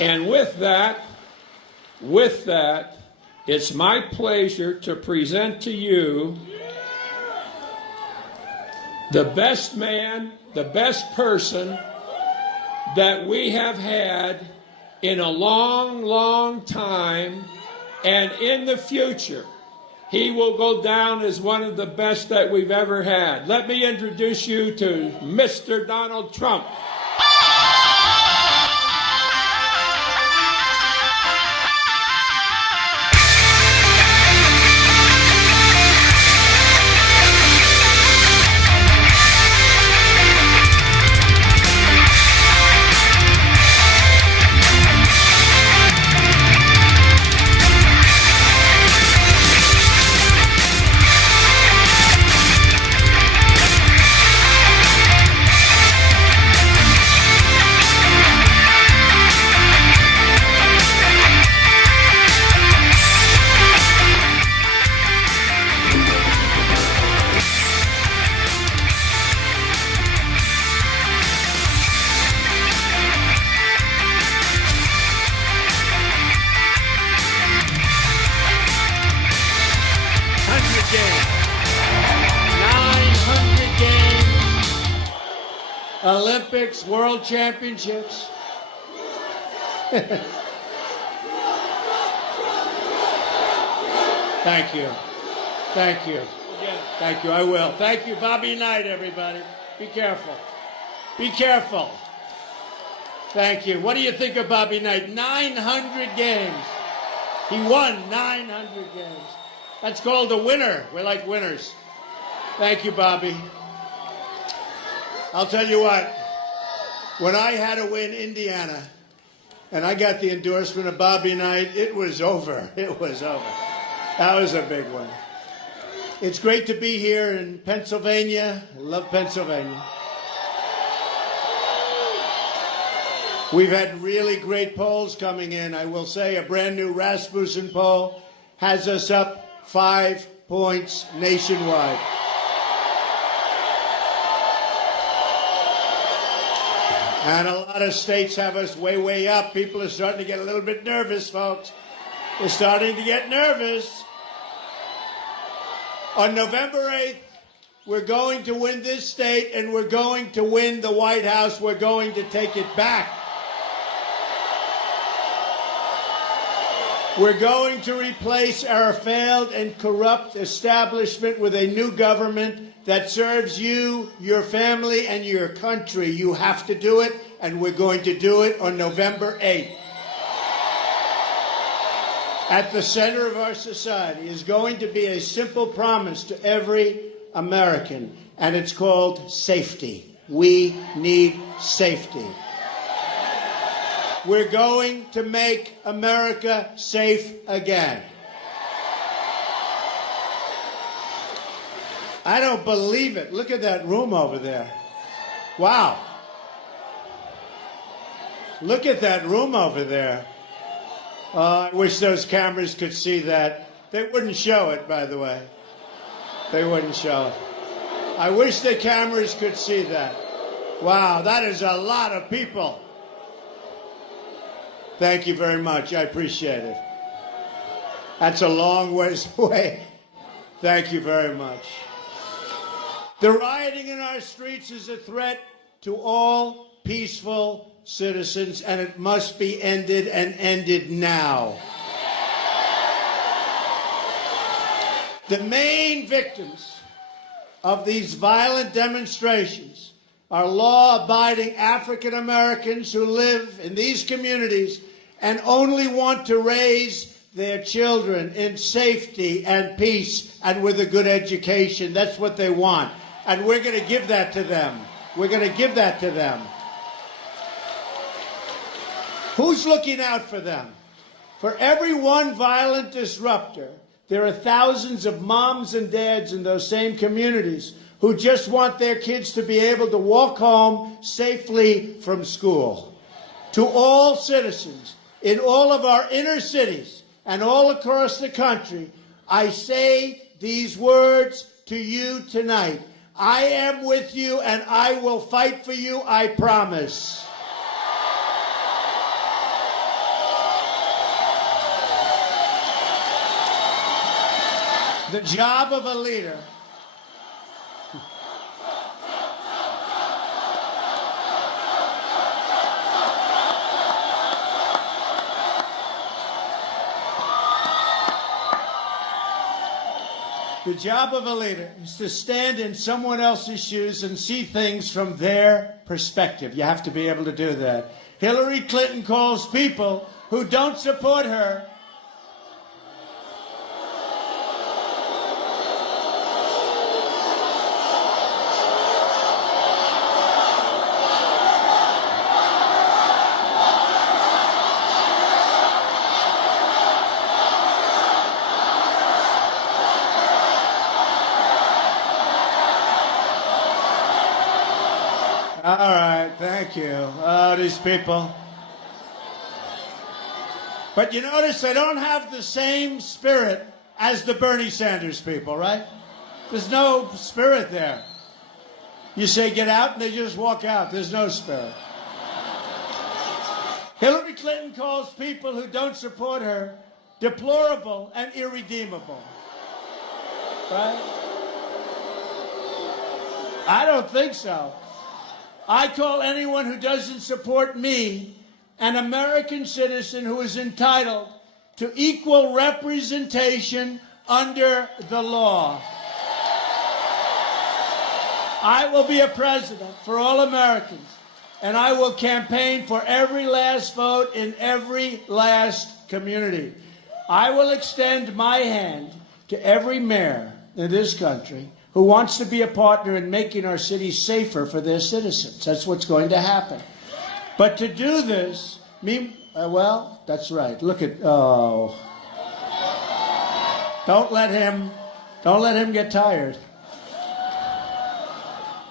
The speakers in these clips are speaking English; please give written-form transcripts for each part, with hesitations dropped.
And with that, it's my pleasure to present to you the best man, the best person that we have had in a long, long time, and in the future, he will go down as one of the best that we've ever had. Let me introduce you to Mr. Donald Trump. Olympics, World Championships. Thank you. Thank you. Thank you. I will. Thank you. Bobby Knight, everybody. Be careful. Be careful. Thank you. What do you think of Bobby Knight? 900 games. He won 900 games. That's called a winner. We're like winners. Thank you, Bobby. I'll tell you what, when I had to win Indiana and I got the endorsement of Bobby Knight, it was over. It was over. That was a big one. It's great to be here in Pennsylvania. I love Pennsylvania. We've had really great polls coming in. I will say a brand new Rasmussen poll has us up 5 points nationwide. And a lot of states have us way, way up. People are starting to get a little bit nervous, folks. They're starting to get nervous. On November 8th, we're going to win this state, and we're going to win the White House. We're going to take it back. We're going to replace our failed and corrupt establishment with a new government that serves you, your family, and your country. You have to do it, and we're going to do it on November 8th. At the center of our society is going to be a simple promise to every American, and it's called safety. We need safety. We're going to make America safe again. I don't believe it. Look at that room over there. Wow. Look at that room over there. I wish those cameras could see that. They wouldn't show it, by the way. They wouldn't show it. I wish the cameras could see that. Wow, that is a lot of people. Thank you very much. I appreciate it. That's a long ways away. Thank you very much. The rioting in our streets is a threat to all peaceful citizens, and it must be ended, and ended now. The main victims of these violent demonstrations are law-abiding African Americans who live in these communities and only want to raise their children in safety and peace and with a good education. That's what they want. And we're going to give that to them. We're going to give that to them. Who's looking out for them? For every one violent disruptor, there are thousands of moms and dads in those same communities who just want their kids to be able to walk home safely from school. To all citizens in all of our inner cities and all across the country, I say these words to you tonight. I am with you and I will fight for you, I promise. The job of a leader. The job of a leader is to stand in someone else's shoes and see things from their perspective. You have to be able to do that. Hillary Clinton calls people who don't support her All right, thank you. Oh, these people. But you notice they don't have the same spirit as the Bernie Sanders people, right? There's no spirit there. You say get out and they just walk out. There's no spirit. Hillary Clinton calls people who don't support her deplorable and irredeemable. Right? I don't think so. I call anyone who doesn't support me an American citizen who is entitled to equal representation under the law. I will be a president for all Americans, and I will campaign for every last vote in every last community. I will extend my hand to every mayor in this country who wants to be a partner in making our cities safer for their citizens. That's what's going to happen. But to do this, well, that's right. Look at, oh. Don't let him get tired.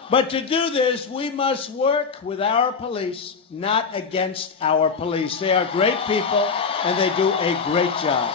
But to do this, we must work with our police, not against our police. They are great people, and they do a great job.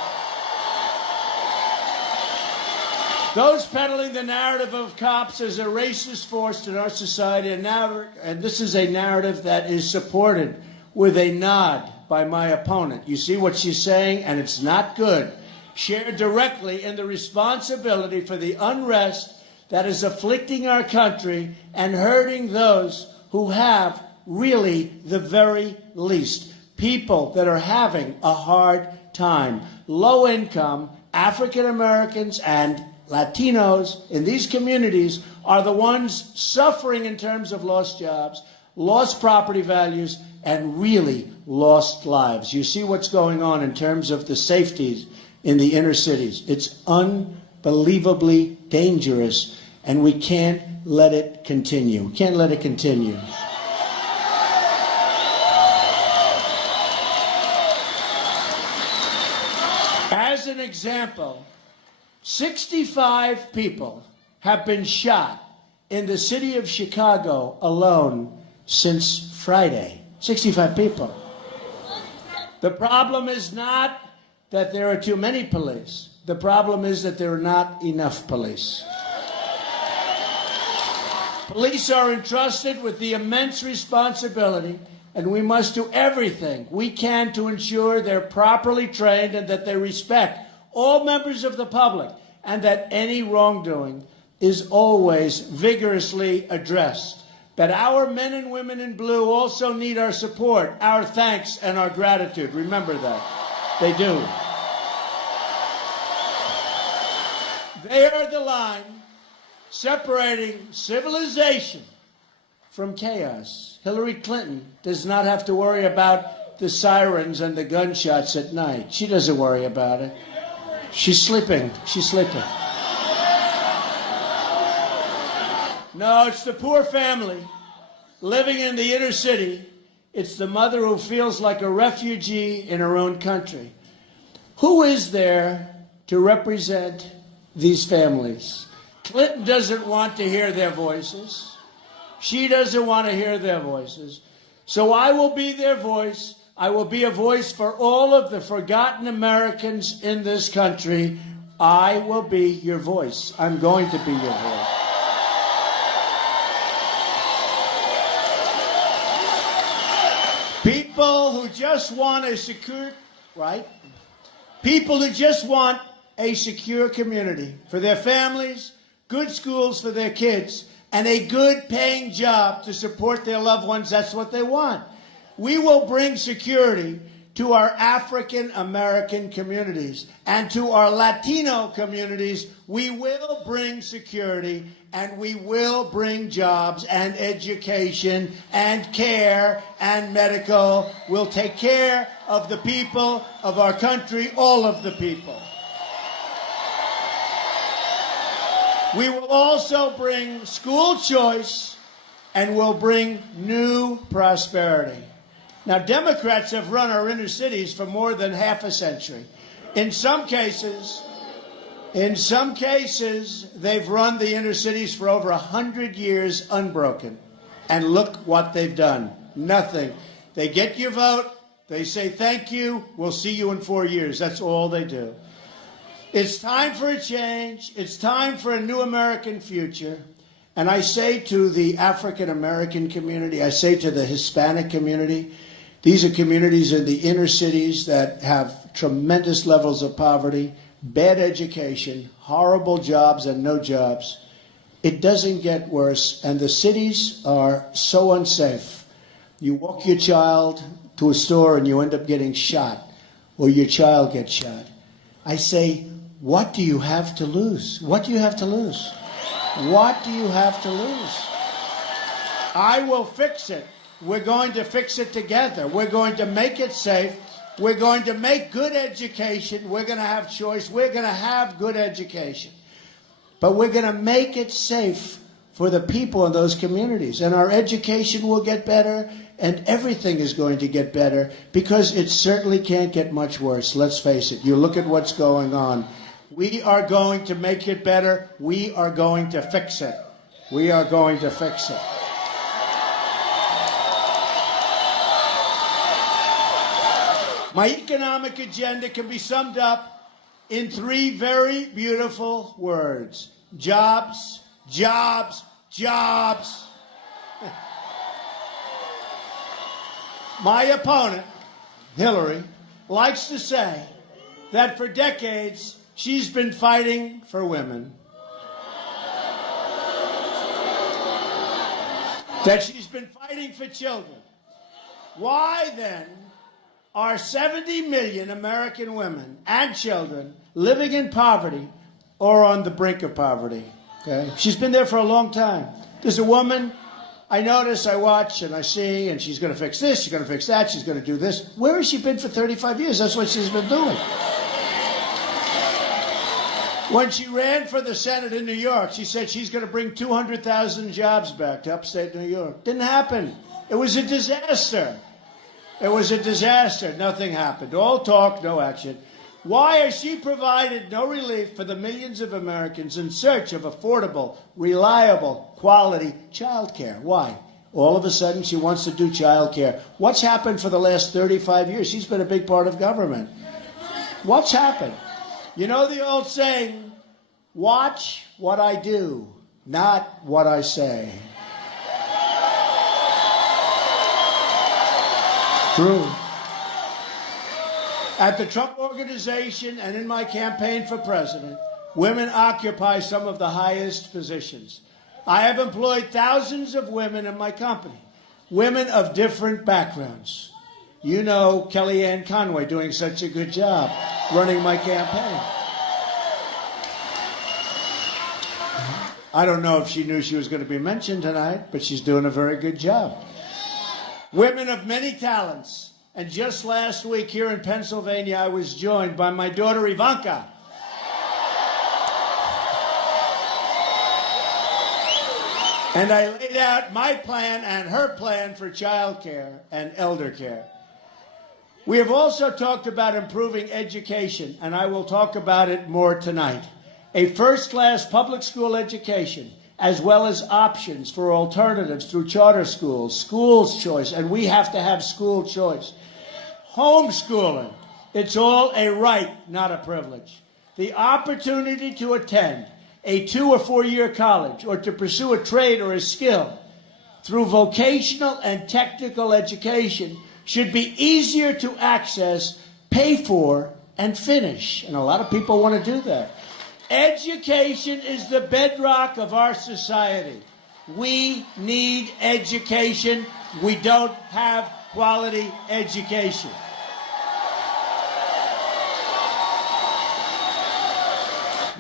Those peddling the narrative of cops as a racist force in our society, and this is a narrative that is supported with a nod by my opponent. You see what she's saying, and it's not good. Shared directly in the responsibility for the unrest that is afflicting our country and hurting those who have really the very least. People that are having a hard time. Low income, African Americans, and Latinos in these communities are the ones suffering in terms of lost jobs, lost property values, and really lost lives. You see what's going on in terms of the safeties in the inner cities. It's unbelievably dangerous, and we can't let it continue. We can't let it continue. As an example, 65 people have been shot in the city of Chicago alone since Friday. 65 people. The problem is not that there are too many police. The problem is that there are not enough police. Police are entrusted with the immense responsibility, and we must do everything we can to ensure they're properly trained and that they respect all members of the public, and that any wrongdoing is always vigorously addressed. But our men and women in blue also need our support, our thanks, and our gratitude. Remember that. They do. They are the line separating civilization from chaos. Hillary Clinton does not have to worry about the sirens and the gunshots at night. She doesn't worry about it. She's sleeping. She's sleeping. No, it's the poor family living in the inner city. It's the mother who feels like a refugee in her own country. Who is there to represent these families? Clinton doesn't want to hear their voices. She doesn't want to hear their voices. So I will be their voice. I will be a voice for all of the forgotten Americans in this country. I will be your voice. I'm going to be your voice. People who just want a secure, right? People who just want a secure community for their families, good schools for their kids, and a good paying job to support their loved ones. That's what they want. We will bring security to our African American communities and to our Latino communities. We will bring security, and we will bring jobs and education and care and medical. We'll take care of the people of our country, all of the people. We will also bring school choice, and we'll bring new prosperity. Now, Democrats have run our inner cities for more than half a century. In some cases, they've run the inner cities for over 100 years unbroken. And look what they've done. Nothing. They get your vote. They say, thank you. We'll see you in 4 years. That's all they do. It's time for a change. It's time for a new American future. And I say to the African American community, I say to the Hispanic community, these are communities in the inner cities that have tremendous levels of poverty, bad education, horrible jobs and no jobs. It doesn't get worse, and the cities are so unsafe. You walk your child to a store and you end up getting shot, or your child gets shot. I say, what do you have to lose? What do you have to lose? What do you have to lose? I will fix it. We're going to fix it together. We're going to make it safe. We're going to make good education. We're going to have choice. We're going to have good education. But we're going to make it safe for the people in those communities. And our education will get better, and everything is going to get better, because it certainly can't get much worse. Let's face it. You look at what's going on. We are going to make it better. We are going to fix it. We are going to fix it. My economic agenda can be summed up in 3 very beautiful words. Jobs, jobs, jobs. My opponent, Hillary, likes to say that for decades she's been fighting for women. That she's been fighting for children. Why then are 70 million American women and children living in poverty or on the brink of poverty? Okay? She's been there for a long time. There's a woman I notice, I watch, and I see, and she's going to fix this, she's going to fix that, she's going to do this. Where has she been for 35 years? That's what she's been doing. When she ran for the Senate in New York, she said she's going to bring 200,000 jobs back to upstate New York. Didn't happen. It was a disaster. It was a disaster. Nothing happened. All talk, no action. Why has she provided no relief for the millions of Americans in search of affordable, reliable, quality child care? Why? All of a sudden she wants to do child care. What's happened for the last 35 years? She's been a big part of government. What's happened? You know the old saying, watch what I do, not what I say. True. At the Trump Organization and in my campaign for president, women occupy some of the highest positions. I have employed thousands of women in my company, women of different backgrounds. You know Kellyanne Conway doing such a good job running my campaign. I don't know if she knew she was going to be mentioned tonight, but she's doing a very good job. Women of many talents. And just last week here in Pennsylvania, I was joined by my daughter Ivanka. And I laid out my plan and her plan for child care and elder care. We have also talked about improving education, and I will talk about it more tonight. A first-class public school education, as well as options for alternatives through charter schools, schools choice, and we have to have school choice. Homeschooling, it's all a right, not a privilege. The opportunity to attend a 2 or 4 year college or to pursue a trade or a skill through vocational and technical education should be easier to access, pay for, and finish. And a lot of people want to do that. Education is the bedrock of our society. We need education. We don't have quality education.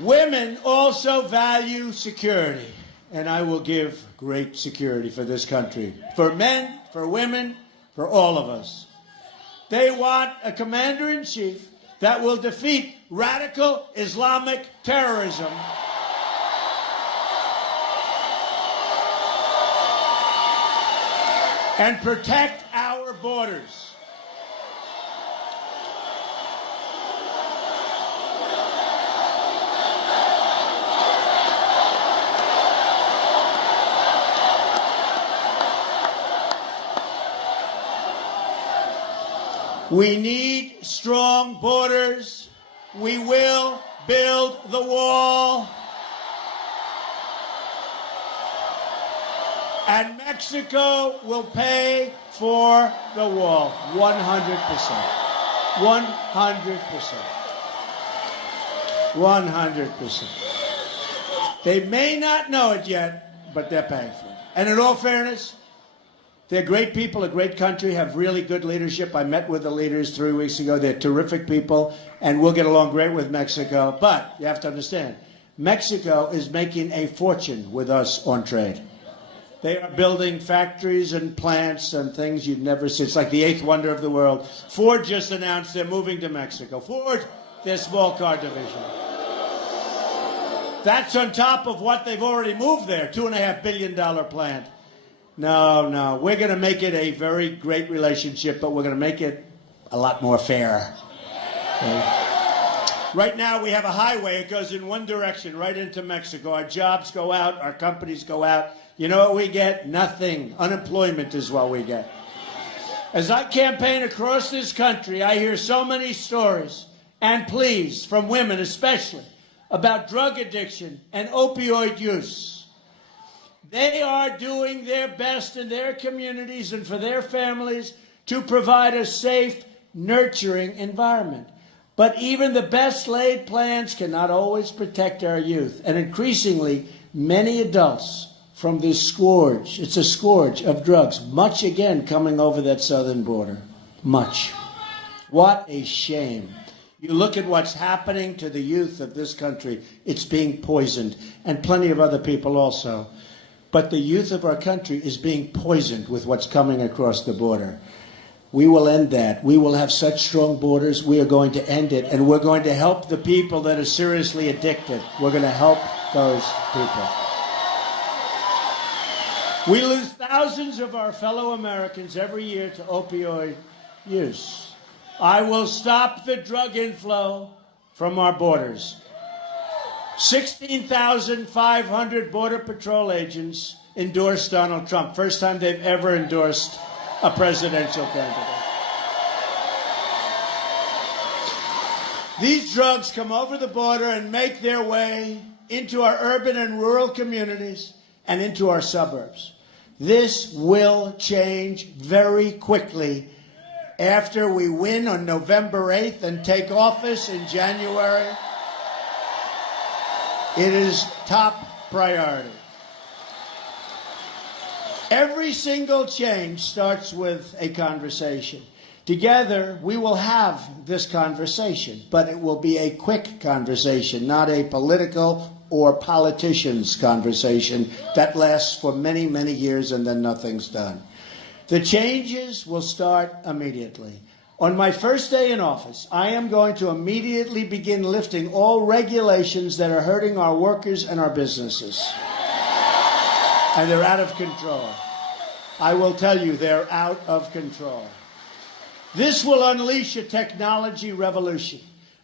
Women also value security, and I will give great security for this country. For men, for women, for all of us. They want a commander-in-chief that will defeat radical Islamic terrorism and protect our borders. We need strong borders. We will build the wall. And Mexico will pay for the wall. 100%. 100%. 100%. They may not know it yet, but they're paying for it. And in all fairness, they're great people, a great country, have really good leadership. I met with the leaders 3 weeks ago. They're terrific people, and we'll get along great with Mexico. But you have to understand, Mexico is making a fortune with us on trade. They are building factories and plants and things you'd never see. It's like the eighth wonder of the world. Ford just announced they're moving to Mexico. Ford, their small car division. That's on top of what they've already moved there, $2.5 billion plant. No, we're going to make it a very great relationship, but we're going to make it a lot more fair. Okay? Right now, we have a highway. It goes in one direction, right into Mexico. Our jobs go out. Our companies go out. You know what we get? Nothing. Unemployment is what we get. As I campaign across this country, I hear so many stories and pleas from women especially about drug addiction and opioid use. They are doing their best in their communities and for their families to provide a safe, nurturing environment. But even the best laid plans cannot always protect our youth. And increasingly, many adults from this scourge, it's a scourge of drugs, much again coming over that southern border. Much. What a shame. You look at what's happening to the youth of this country, it's being poisoned, and plenty of other people also. But the youth of our country is being poisoned with what's coming across the border. We will end that. We will have such strong borders. We are going to end it. And we're going to help the people that are seriously addicted. We're going to help those people. We lose thousands of our fellow Americans every year to opioid use. I will stop the drug inflow from our borders. 16,500 Border Patrol agents endorsed Donald Trump. First time they've ever endorsed a presidential candidate. These drugs come over the border and make their way into our urban and rural communities and into our suburbs. This will change very quickly after we win on November 8th and take office in January. It is top priority. Every single change starts with a conversation. Together, we will have this conversation, but it will be a quick conversation, not a political or politicians' conversation that lasts for many, many years and then nothing's done. The changes will start immediately. On my first day in office, I am going to immediately begin lifting all regulations that are hurting our workers and our businesses. And they're out of control. I will tell you, they're out of control. This will unleash a technology revolution.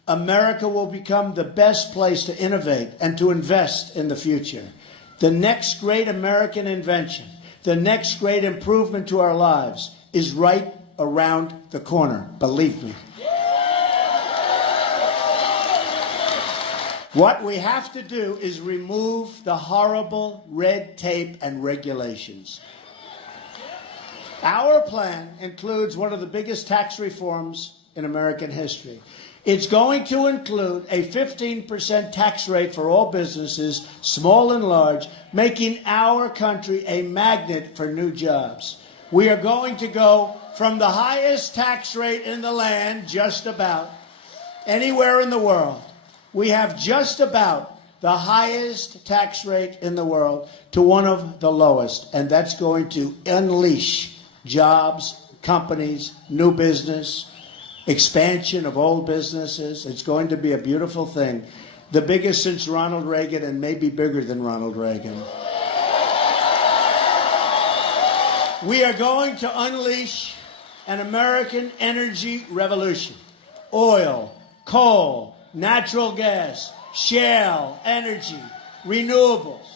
America will become the best place to innovate and to invest in the future. The next great American invention, the next great improvement to our lives is right around the corner, believe me. What we have to do is remove the horrible red tape and regulations. Our plan includes one of the biggest tax reforms in American history. It's going to include a 15% tax rate for all businesses, small and large, making our country a magnet for new jobs. We are going to go from the highest tax rate in the land, just about, anywhere in the world. We have just about the highest tax rate in the world to one of the lowest, and that's going to unleash jobs, companies, new business, expansion of old businesses. It's going to be a beautiful thing, the biggest since Ronald Reagan and maybe bigger than Ronald Reagan. We are going to unleash an American energy revolution. Oil, coal, natural gas, shale energy, renewables.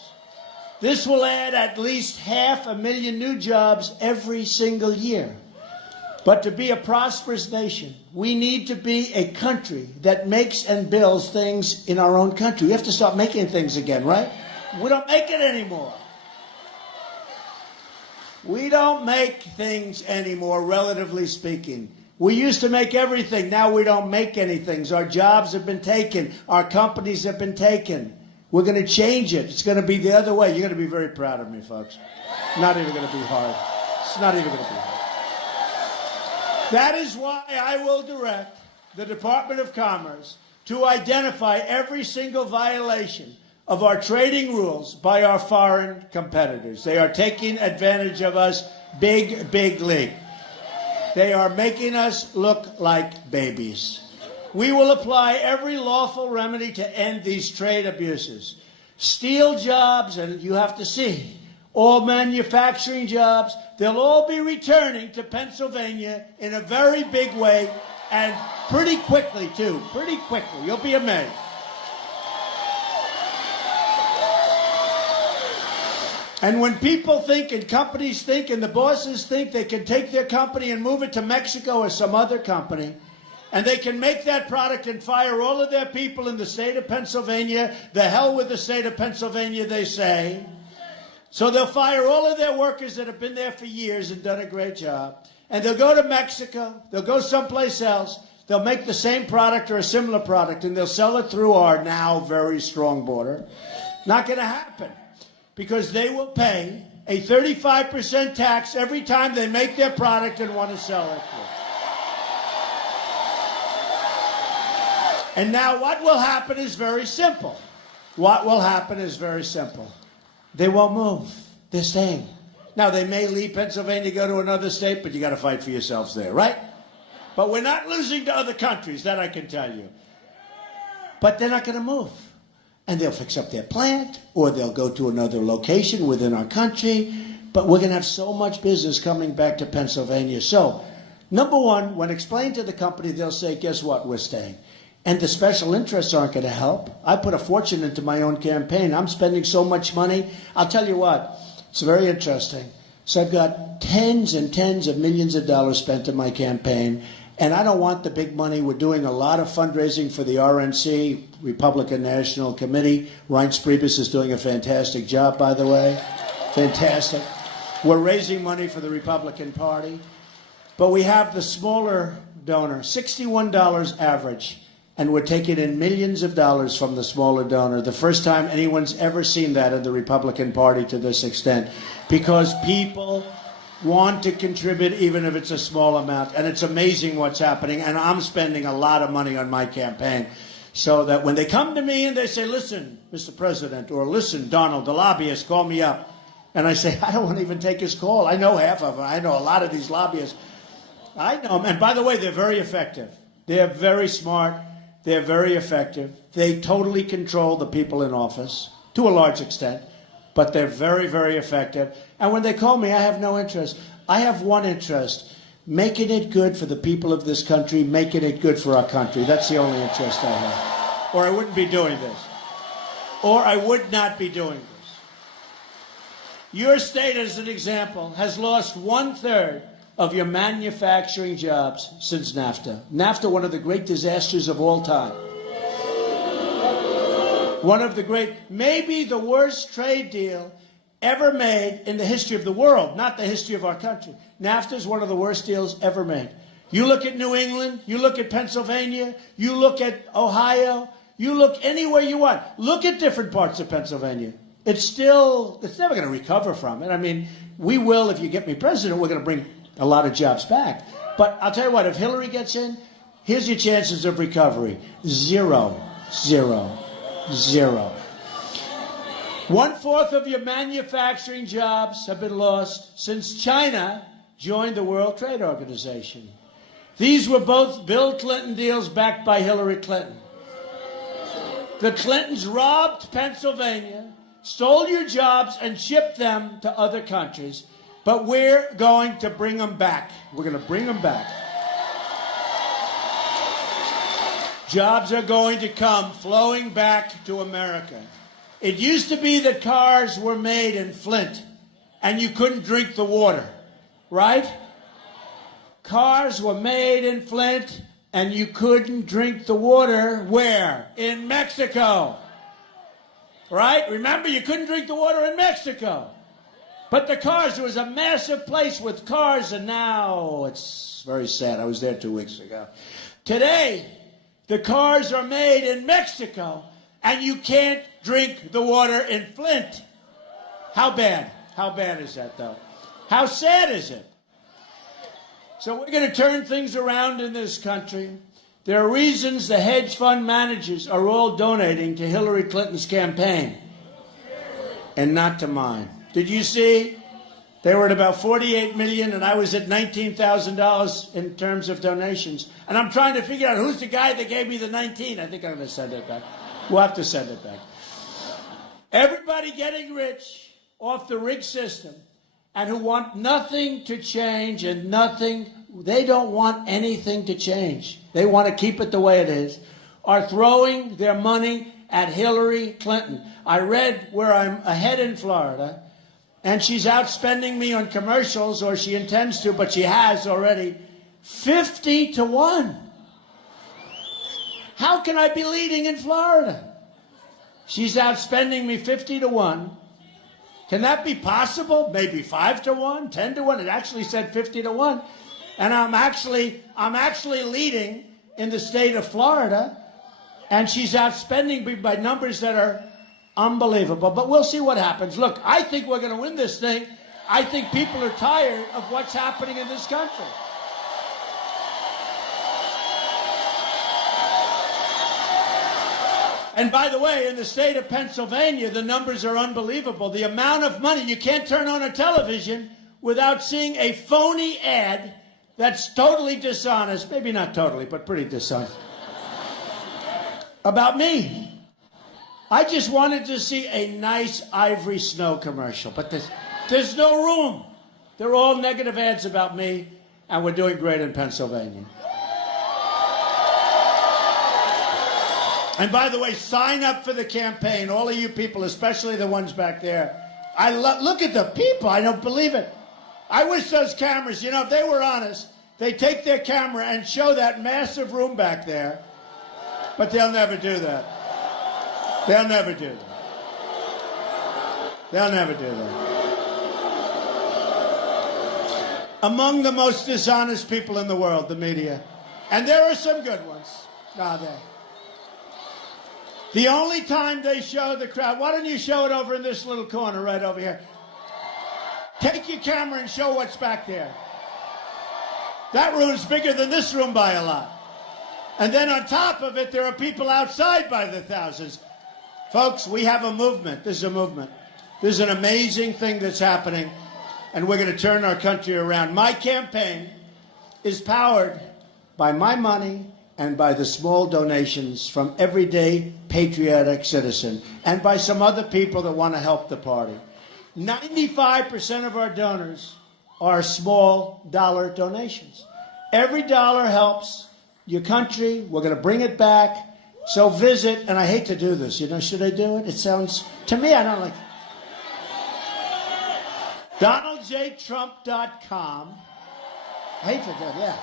This will add at least 500,000 new jobs every single year. But to be a prosperous nation, we need to be a country that makes and builds things in our own country. We have to start making things again, right? We don't make it anymore. We don't make things anymore, relatively speaking. We used to make everything. Now we don't make anything. Our jobs have been taken. Our companies have been taken. We're going to change it. It's going to be the other way. You're going to be very proud of me, folks. Not even going to be hard. It's not even going to be hard. That is why I will direct the Department of Commerce to identify every single violation of our trading rules by our foreign competitors. They are taking advantage of us big, big league. They are making us look like babies. We will apply every lawful remedy to end these trade abuses. Steel jobs, and you have to see, all manufacturing jobs, they'll all be returning to Pennsylvania in a very big way, and pretty quickly, too. Pretty quickly. You'll be amazed. And when people think and companies think and the bosses think they can take their company and move it to Mexico or some other company, and they can make that product and fire all of their people in the state of Pennsylvania, the hell with the state of Pennsylvania, they say. So they'll fire all of their workers that have been there for years and done a great job. And they'll go to Mexico, they'll go someplace else, they'll make the same product or a similar product, and they'll sell it through our now very strong border. Not going to happen. Because they will pay a 35% tax every time they make their product and want to sell it. And now what will happen is very simple. What will happen is very simple. They won't move. They're staying. Now, they may leave Pennsylvania, go to another state, but you got to fight for yourselves there, right? But we're not losing to other countries, that I can tell you. But they're not going to move. And they'll fix up their plant, or they'll go to another location within our country. But we're going to have so much business coming back to Pennsylvania. So, number one, when explained to the company, they'll say, guess what, we're staying. And the special interests aren't going to help. I put a fortune into my own campaign. I'm spending so much money. I'll tell you what, it's very interesting. So I've got tens and tens of millions of dollars spent in my campaign. And I don't want the big money. We're doing a lot of fundraising for the RNC, Republican National Committee. Reince Priebus is doing a fantastic job, by the way. Fantastic. We're raising money for the Republican Party. But we have the smaller donor, $61 average. And we're taking in millions of dollars from the smaller donor. The first time anyone's ever seen that in the Republican Party to this extent. Because people want to contribute even if it's a small amount. And it's amazing what's happening. And I'm spending a lot of money on my campaign. So that when they come to me and they say, listen, Mr. President, or listen, Donald, the lobbyist, call me up. And I say, I don't want to even take his call. I know half of them. I know a lot of these lobbyists. I know them. And by the way, they're very effective. They're very smart. They're very effective. They totally control the people in office, to a large extent. But they're very, very effective. And when they call me, I have no interest. I have one interest, making it good for the people of this country, making it good for our country. That's the only interest I have. Or I wouldn't be doing this. Or I would not be doing this. Your state, as an example, has lost 1/3 of your manufacturing jobs since NAFTA. NAFTA, one of the great disasters of all time. One of the great, maybe the worst trade deal ever made in the history of the world, not the history of our country. NAFTA is one of the worst deals ever made. You look at New England, you look at Pennsylvania, you look at Ohio, you look anywhere you want. Look at different parts of Pennsylvania. It's never going to recover from it. I mean, we will, if you get me president, we're going to bring a lot of jobs back. But I'll tell you what, if Hillary gets in, here's your chances of recovery. 0, 0, 0. 1/4 of your manufacturing jobs have been lost since China joined the World Trade Organization. These were both Bill Clinton deals backed by Hillary Clinton. The Clintons robbed Pennsylvania, stole your jobs, and shipped them to other countries. But we're going to bring them back. We're going to bring them back. Jobs are going to come flowing back to America. It used to be that cars were made in Flint and you couldn't drink the water, right? Cars were made in Flint and you couldn't drink the water where? In Mexico. Right? Remember, you couldn't drink the water in Mexico. But the cars, there was a massive place with cars, and now it's very sad. I was there 2 weeks ago. Today, the cars are made in Mexico, and you can't drink the water in Flint. How bad? How bad is that, though? How sad is it? So we're going to turn things around in this country. There are reasons the hedge fund managers are all donating to Hillary Clinton's campaign and not to mine. Did you see? They were at about $48 million, and I was at $19,000 in terms of donations. And I'm trying to figure out who's the guy that gave me the 19. I think I'm going to send it back. We'll have to send it back. Everybody getting rich off the rigged system and who want nothing to change and they don't want anything to change. They want to keep it the way it is, are throwing their money at Hillary Clinton. I read where I'm ahead in Florida, and she's outspending me on commercials, or she intends to, but she has already, 50 to 1. How can I be leading in Florida? She's outspending me 50 to 1. Can that be possible? Maybe 5 to 1, 10 to 1. It actually said 50 to 1. And I'm actually leading in the state of Florida, and she's outspending me by numbers that are unbelievable. But we'll see what happens. Look, I think we're going to win this thing. I think people are tired of what's happening in this country. And by the way, in the state of Pennsylvania, the numbers are unbelievable. The amount of money, you can't turn on a television without seeing a phony ad that's totally dishonest, maybe not totally, but pretty dishonest, about me. I just wanted to see a nice Ivory Snow commercial, but there's no room. They're all negative ads about me, and we're doing great in Pennsylvania. And by the way, sign up for the campaign, all of you people, especially the ones back there. Look at the people, I don't believe it. I wish those cameras, you know, if they were honest, they'd take their camera and show that massive room back there. But they'll never do that. They'll never do that. They'll never do that. Among the most dishonest people in the world, the media. And there are some good ones. The only time they show the crowd, why don't you show it over in this little corner right over here? Take your camera and show what's back there. That room's bigger than this room by a lot. And then on top of it, there are people outside by the thousands. Folks, we have a movement. This is a movement. This is an amazing thing that's happening, and we're going to turn our country around. My campaign is powered by my money and by the small donations from everyday patriotic citizen and by some other people that want to help the party. 95% of our donors are small dollar donations. Every dollar helps your country. We're going to bring it back. So visit, and I hate to do this, you know, should I do it? It sounds, to me, I don't like it. DonaldJTrump.com. I hate to do it, yeah.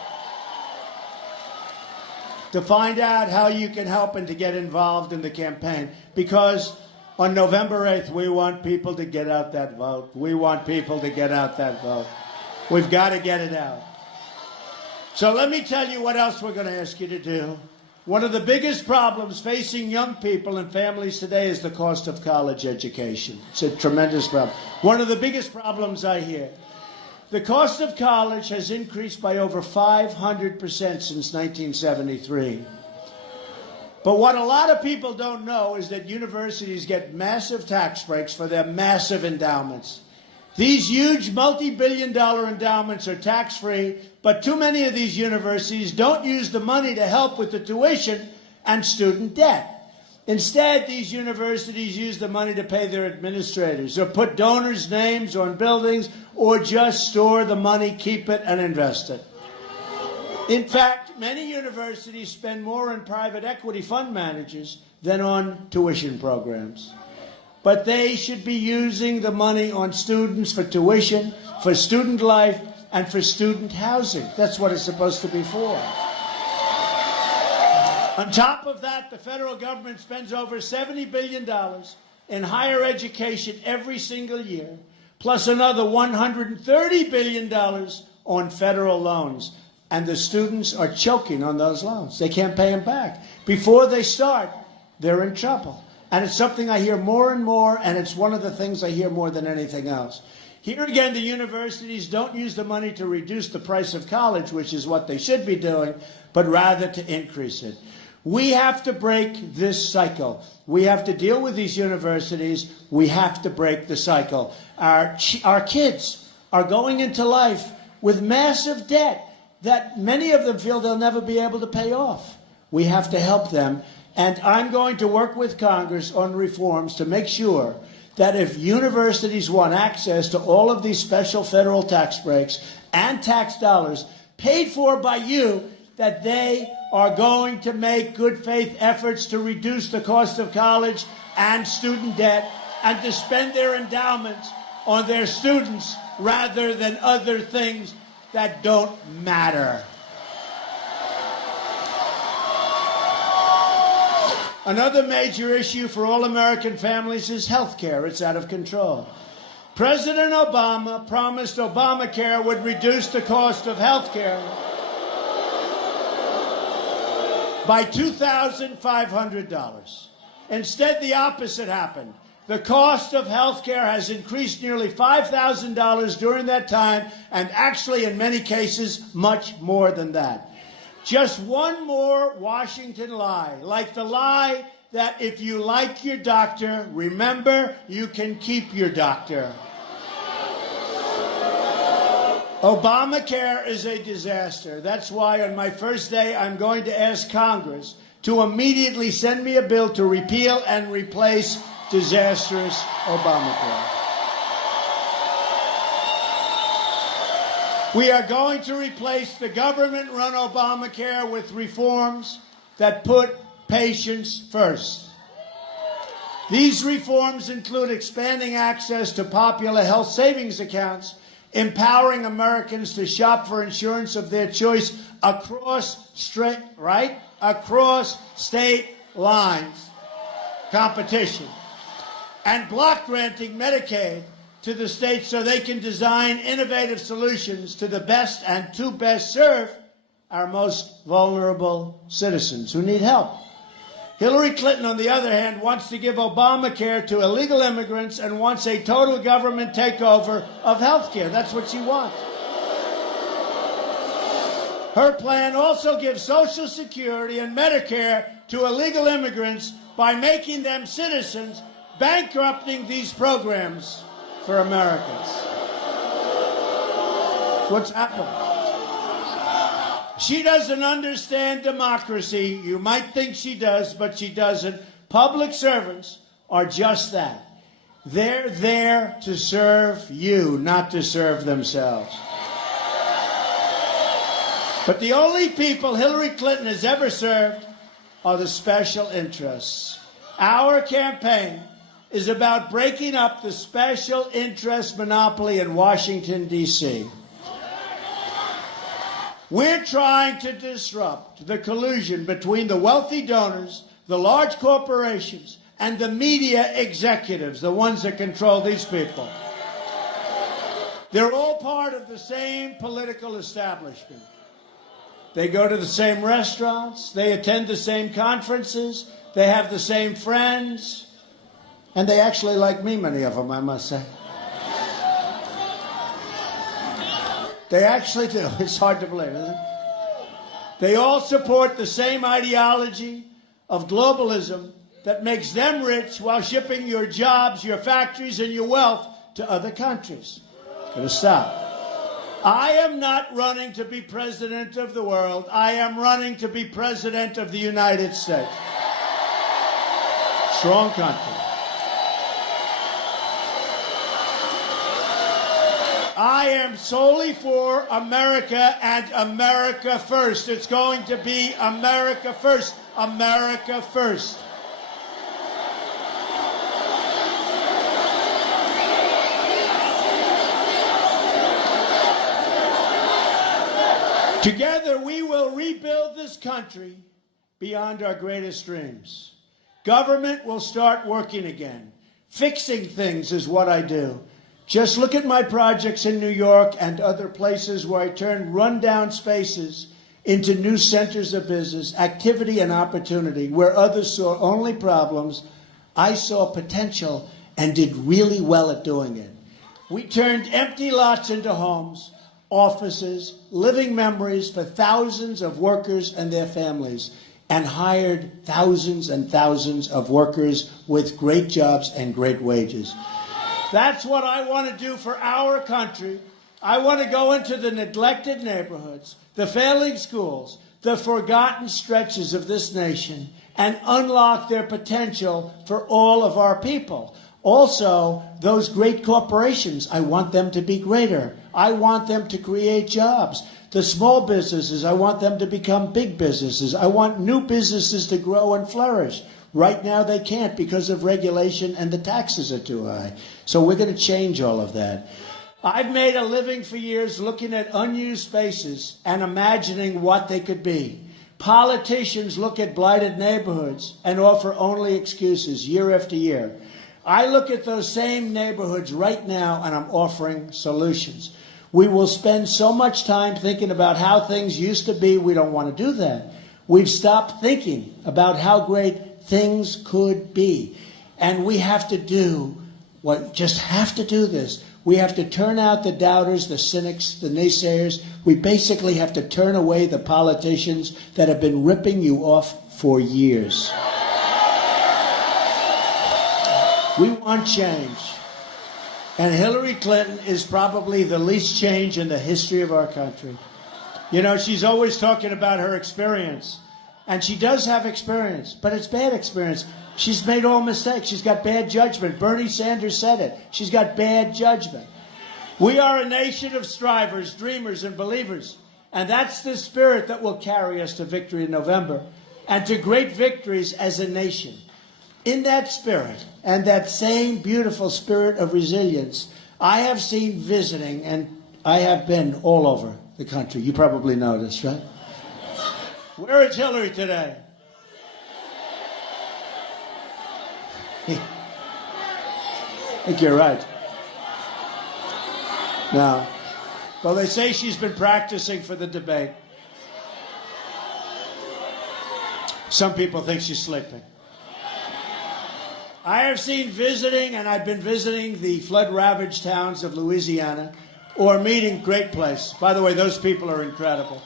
To find out how you can help and to get involved in the campaign. Because on November 8th, we want people to get out that vote. We want people to get out that vote. We've got to get it out. So let me tell you what else we're going to ask you to do. One of the biggest problems facing young people and families today is the cost of college education. It's a tremendous problem. One of the biggest problems I hear. The cost of college has increased by over 500% since 1973. But what a lot of people don't know is that universities get massive tax breaks for their massive endowments. These huge multi-billion-dollar endowments are tax-free, but too many of these universities don't use the money to help with the tuition and student debt. Instead, these universities use the money to pay their administrators, or put donors' names on buildings, or just store the money, keep it, and invest it. In fact, many universities spend more on private equity fund managers than on tuition programs. But they should be using the money on students for tuition, for student life, and for student housing. That's what it's supposed to be for. On top of that, the federal government spends over $70 billion in higher education every single year, plus another $130 billion on federal loans. And the students are choking on those loans. They can't pay them back. Before they start, they're in trouble. And it's something I hear more and more, and it's one of the things I hear more than anything else. Here again, the universities don't use the money to reduce the price of college, which is what they should be doing, but rather to increase it. We have to break this cycle. We have to deal with these universities. We have to break the cycle. Our kids are going into life with massive debt that many of them feel they'll never be able to pay off. We have to help them. And I'm going to work with Congress on reforms to make sure that if universities want access to all of these special federal tax breaks and tax dollars paid for by you, that they are going to make good faith efforts to reduce the cost of college and student debt and to spend their endowments on their students rather than other things that don't matter. Another major issue for all American families is health care. It's out of control. President Obama promised Obamacare would reduce the cost of health care by $2,500. Instead, the opposite happened. The cost of health care has increased nearly $5,000 during that time, and actually, in many cases, much more than that. Just one more Washington lie, like the lie that if you like your doctor, remember, you can keep your doctor. Obamacare is a disaster. That's why on my first day, I'm going to ask Congress to immediately send me a bill to repeal and replace disastrous Obamacare. We are going to replace the government-run Obamacare with reforms that put patients first. These reforms include expanding access to popular health savings accounts, empowering Americans to shop for insurance of their choice across state lines, competition, and block granting Medicaid to the states so they can design innovative solutions to the best and to best serve our most vulnerable citizens who need help. Hillary Clinton, on the other hand, wants to give Obamacare to illegal immigrants and wants a total government takeover of health care. That's what she wants. Her plan also gives Social Security and Medicare to illegal immigrants by making them citizens, bankrupting these programs for Americans. What's happened? She doesn't understand democracy. You might think she does, but she doesn't. Public servants are just that. They're there to serve you, not to serve themselves. But the only people Hillary Clinton has ever served are the special interests. Our campaign is about breaking up the special interest monopoly in Washington, D.C. We're trying to disrupt the collusion between the wealthy donors, the large corporations, and the media executives, the ones that control these people. They're all part of the same political establishment. They go to the same restaurants. They attend the same conferences. They have the same friends. And they actually like me, many of them, I must say. They actually do. It's hard to believe, isn't it? They all support the same ideology of globalism that makes them rich while shipping your jobs, your factories, and your wealth to other countries. Gotta stop. I am not running to be president of the world. I am running to be president of the United States. Strong country. I am solely for America and America first. It's going to be America first. America first. Together we will rebuild this country beyond our greatest dreams. Government will start working again. Fixing things is what I do. Just look at my projects in New York and other places where I turn rundown spaces into new centers of business, activity and opportunity. Where others saw only problems, I saw potential and did really well at doing it. We turned empty lots into homes, offices, living memories for thousands of workers and their families, and hired thousands and thousands of workers with great jobs and great wages. That's what I want to do for our country. I want to go into the neglected neighborhoods, the failing schools, the forgotten stretches of this nation, and unlock their potential for all of our people. Also, those great corporations, I want them to be greater. I want them to create jobs. The small businesses, I want them to become big businesses. I want new businesses to grow and flourish. Right now they can't because of regulation and the taxes are too high. So we're going to change all of that. I've made a living for years looking at unused spaces and imagining what they could be. Politicians look at blighted neighborhoods and offer only excuses year after year. I look at those same neighborhoods right now and I'm offering solutions. We will spend so much time thinking about how things used to be, we don't want to do that. We've stopped thinking about how great things could be. And we have to do what, just have to do this. We have to turn out the doubters, the cynics, the naysayers. We basically have to turn away the politicians that have been ripping you off for years. We want change. And Hillary Clinton is probably the least change in the history of our country. You know, she's always talking about her experience. And she does have experience, but it's bad experience. She's made all mistakes. She's got bad judgment. Bernie Sanders said it. She's got bad judgment. We are a nation of strivers, dreamers, and believers. And that's the spirit that will carry us to victory in November and to great victories as a nation. In that spirit and that same beautiful spirit of resilience, I have seen visiting, and I have been all over the country. You probably noticed, right? Where is Hillary today? I think you're right. No. Well, they say she's been practicing for the debate. Some people think she's sleeping. I have seen visiting, and I've been visiting the flood-ravaged towns of Louisiana, or meeting, great place. By the way, those people are incredible.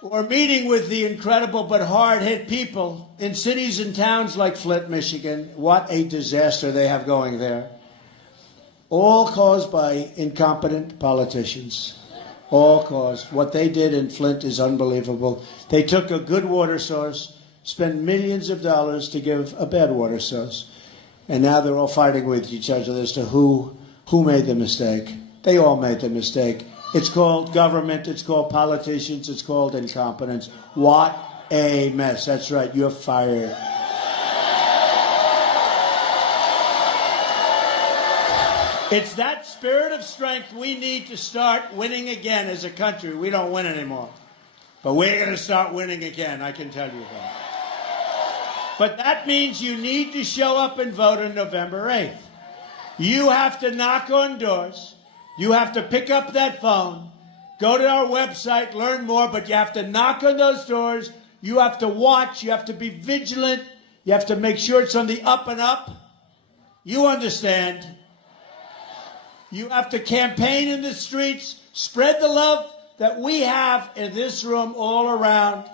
Or meeting with the incredible but hard-hit people in cities and towns like Flint, Michigan. What a disaster they have going there. All caused by incompetent politicians. All caused. What they did in Flint is unbelievable. They took a good water source, spent millions of dollars to give a bad water source. And now they're all fighting with each other as to who made the mistake. They all made the mistake. It's called government, it's called politicians, it's called incompetence. What a mess. That's right, you're fired. It's that spirit of strength we need to start winning again as a country. We don't win anymore. But we're going to start winning again, I can tell you that. But that means you need to show up and vote on November 8th. You have to knock on doors. You have to pick up that phone. Go to our website, learn more, but you have to knock on those doors. You have to watch. You have to be vigilant. You have to make sure it's on the up and up. You understand. You have to campaign in the streets, spread the love that we have in this room all around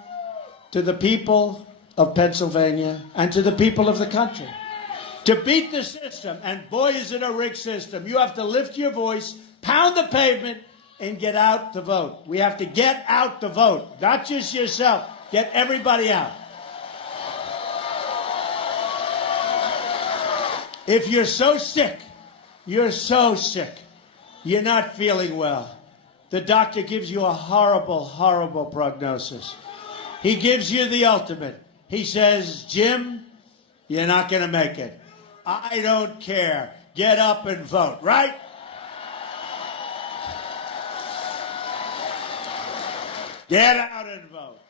to the people of Pennsylvania and to the people of the country. To beat the system, and boy, is it a rigged system, you have to lift your voice, pound the pavement, and get out to vote. We have to get out to vote, not just yourself. Get everybody out. If you're so sick, you're not feeling well, the doctor gives you a horrible, horrible prognosis. He gives you the ultimate. He says, Jim, you're not going to make it. I don't care. Get up and vote, right? Get out and vote.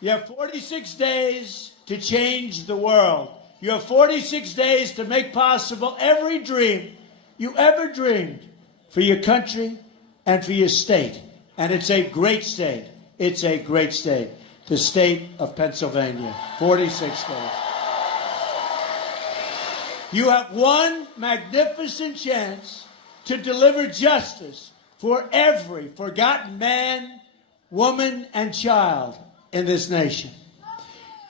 You have 46 days to change the world. You have 46 days to make possible every dream you ever dreamed for your country and for your state. And it's a great state. It's a great state. The state of Pennsylvania. 46 days. You have one magnificent chance to deliver justice for every forgotten man, woman, and child in this nation.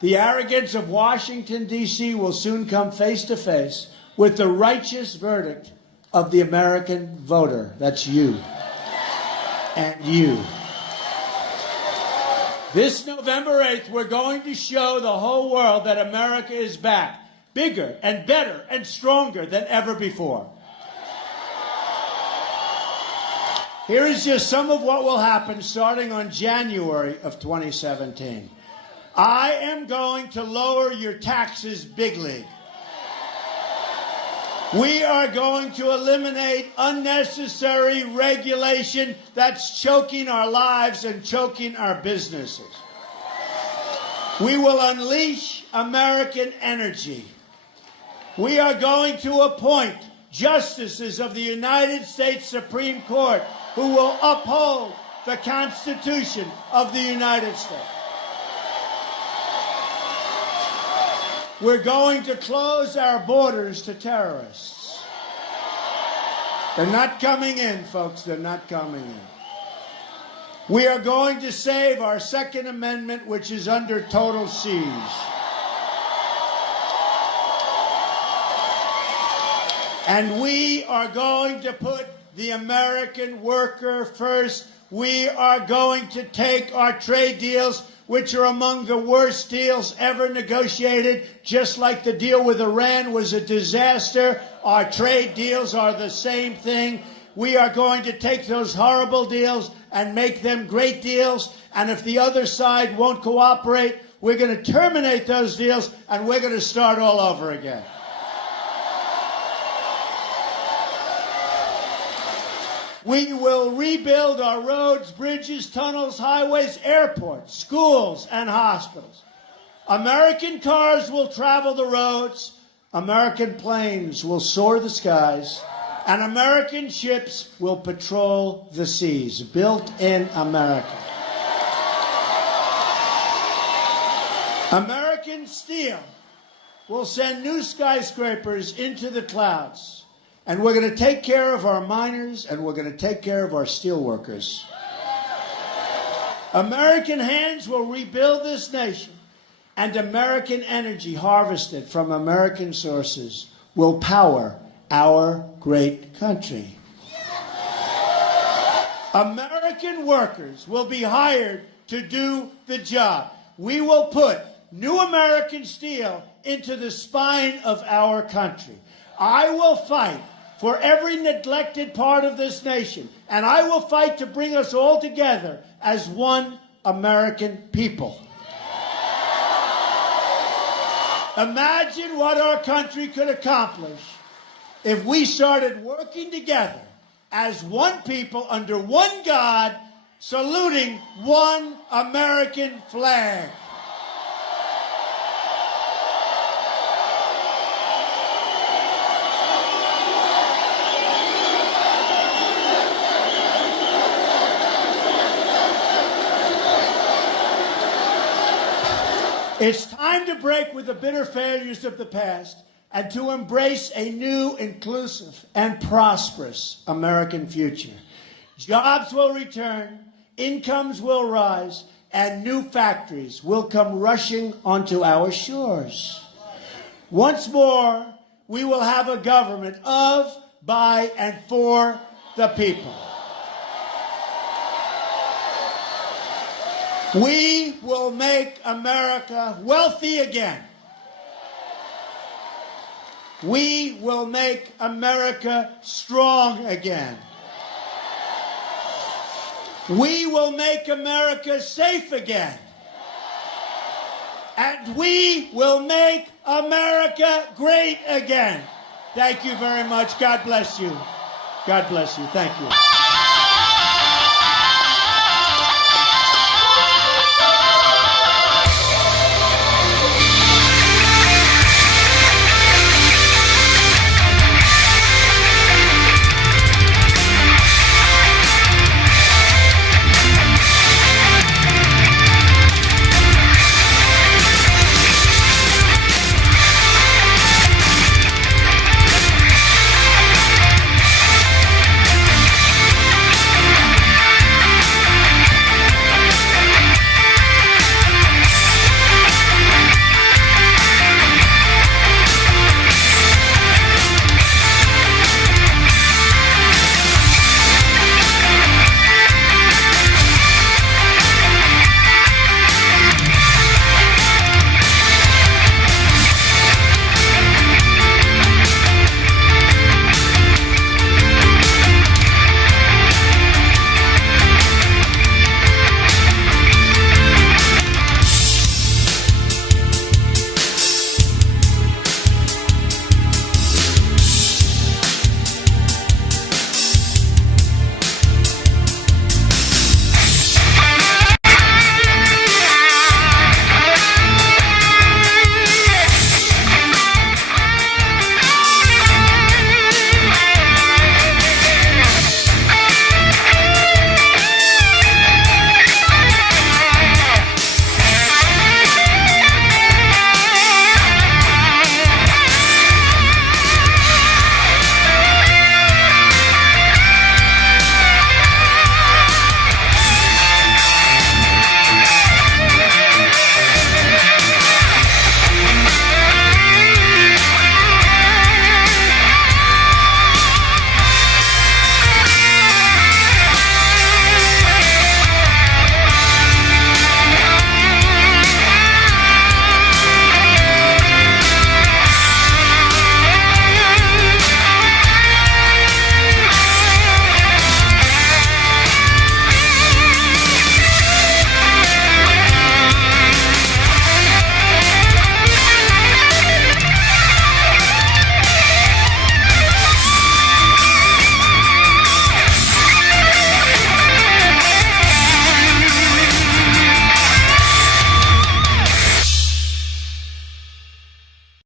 The arrogance of Washington, D.C. will soon come face to face with the righteous verdict of the American voter. That's you. And you. This November 8th, we're going to show the whole world that America is back. Bigger and better and stronger than ever before. Here is just some of what will happen starting on January of 2017. I am going to lower your taxes big league. We are going to eliminate unnecessary regulation that's choking our lives and choking our businesses. We will unleash American energy. We are going to appoint justices of the United States Supreme Court who will uphold the Constitution of the United States. We're going to close our borders to terrorists. They're not coming in, folks. They're not coming in. We are going to save our Second Amendment, which is under total siege. And we are going to put the American worker first. We are going to take our trade deals, which are among the worst deals ever negotiated, just like the deal with Iran was a disaster. Our trade deals are the same thing. We are going to take those horrible deals and make them great deals. And if the other side won't cooperate, we're going to terminate those deals and we're going to start all over again. We will rebuild our roads, bridges, tunnels, highways, airports, schools, and hospitals. American cars will travel the roads, American planes will soar the skies, and American ships will patrol the seas. Built in America. American steel will send new skyscrapers into the clouds. And we're going to take care of our miners, and we're going to take care of our steel workers. American hands will rebuild this nation, and American energy harvested from American sources will power our great country. American workers will be hired to do the job. We will put new American steel into the spine of our country. I will fight for every neglected part of this nation, and I will fight to bring us all together as one American people. Imagine what our country could accomplish if we started working together as one people under one God, saluting one American flag. It's time to break with the bitter failures of the past and to embrace a new, inclusive, and prosperous American future. Jobs will return, incomes will rise, and new factories will come rushing onto our shores. Once more, we will have a government of, by, and for the people. We will make America wealthy again. We will make America strong again. We will make America safe again. And we will make America great again. Thank you very much. God bless you. God bless you. Thank you.